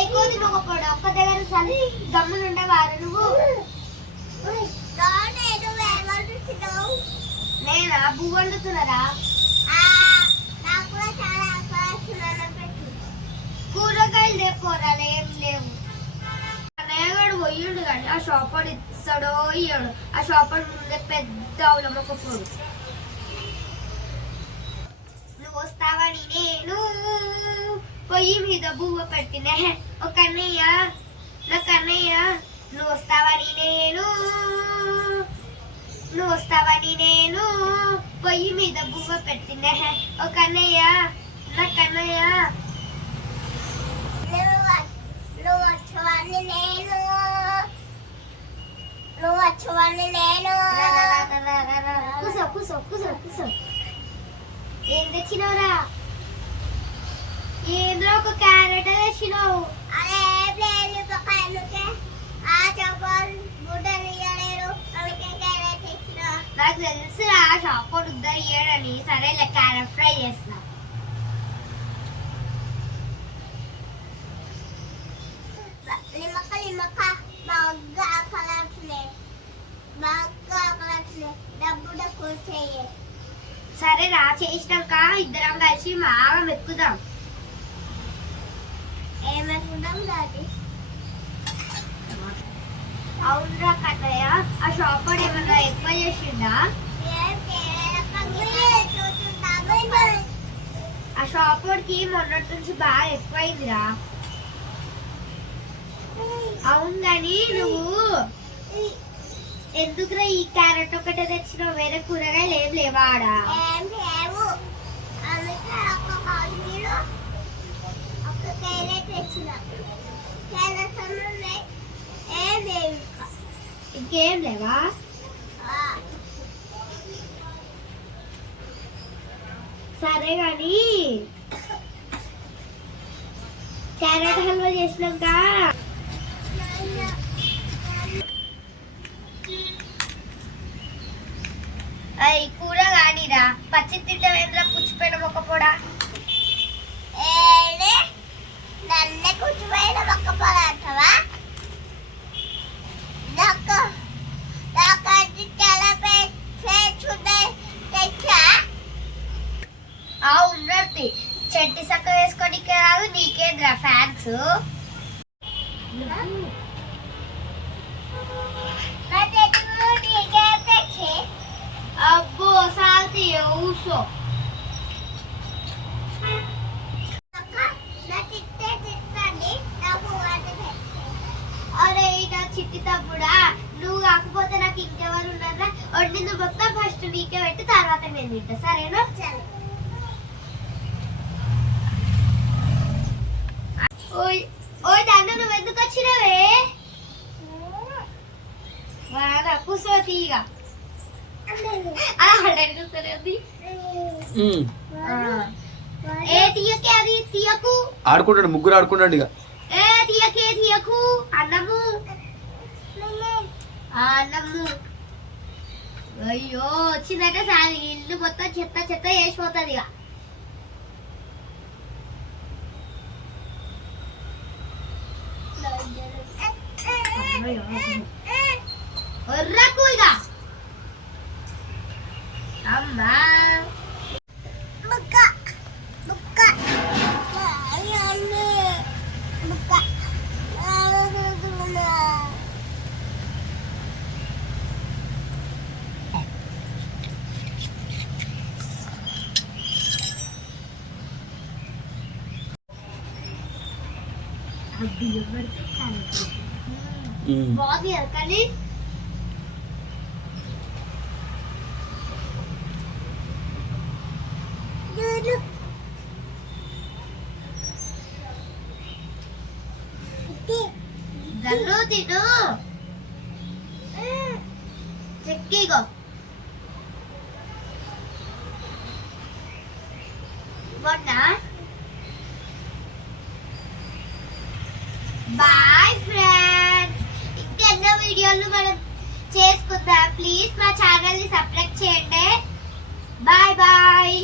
ఎక్కువ తినకపోవడం ఒక్క దగ్గర చలి గమ్మునుండేవారు నువ్వు. నేనా పువ్వు వండుతున్నారా? కూరగాయలు లేకపోరాలు ఏం లేవు. నేగాడు పోయిండు కానీ ఆ షాప్ వాడు ఇస్తాడో ఇయ్యాడు. ఆ షాప్ వాడు ముందే పెద్ద అవలమ్మకపోడు. నువ్వు వస్తావని నేను పొయ్యి మీద బువ్వ పెట్టినే ఒక అన్నయ్య నాకు అన్నయ్య. నువ్వు వస్తావని నేను పొయ్యి మీద బువ్వ పెట్టినే ఒక అన్నయ్య నాకు అన్నయ్య. కూసో కూసో కూసో కూసో. ఏం తెచ్చినావురా? ఏంద్రా ఒక క్యారెట్ తెచ్చినావు? నాకు తెలుసు ఆ షాప్ ఉద్దరు ఇయ్యడని. సరేలే క్యారెట్ ఫ్రై చేస్తా. సరే రా, చేసినాక ఇద్దరం కలిసి బాగా మెక్కుదాం. ఏమెక్కుదాం దాది? అవునరా కన్నయ్య, ఆ షాప్ వాడు ఏమన్నా ఎక్కువ చేసిండా? ఆ షాప్ వాడికి మొన్నటి నుంచి బాగా ఎక్కువైందిరా. అవును కానీ నువ్వు ఎందుకురా ఈ క్యారెట్ ఒకటే తెచ్చినావు? వేరే కూరగాయలు ఏం లేవా ఆడ? ఇంకేం లేవా? సరే కానీ క్యారెట్ హల్వా చేసినాక అయి కూర కానీరా. పచ్చి తింటే పుచ్చిపోయిన మొక్కపోడా? నన్నే కూర్చిపోయిన మొక్కపోడా అంటావా? అవునర్తి చెట్టి సక్క వేసుకోనికే రాదు నీకేంద్రా ఫ్యాన్స్? అబ్బో సాల్తీ ఊసో. అరే నా చిట్టి తప్పుడా, నువ్వు కాకపోతే నాకు ఇంకెవరు ఉన్నారా? వండింది మొత్తం ఫస్ట్ నీకే పెట్టి తర్వాత నేను తింటా. సరేనా? ఓయ్ ఓయ్ దాన్ని నువ్వు ఎందుకు వచ్చినవే? కూర్చో తీయగా. ఆడుకుంటాడు, ముగ్గురు ఆడుకుంటాడు. ఇక తీయకు అన్నము అన్నము. అయ్యో వచ్చిందంటే సార్ ఇల్లు మొత్తం చెత్త చెత్త వేసిపోతుంది. ఇక ఒర్రకు ఇక అమ్మా. బాగుంది కానీ గన్ను తిను చెక్కిగో. బాయ్ ఫ్రెండ్స్, ఇంకెన్నో వీడియోలు మనం చేసుకుందాం. ప్లీజ్ మా ఛానల్ ని సబ్స్క్రైబ్ చేయండి. Bye bye.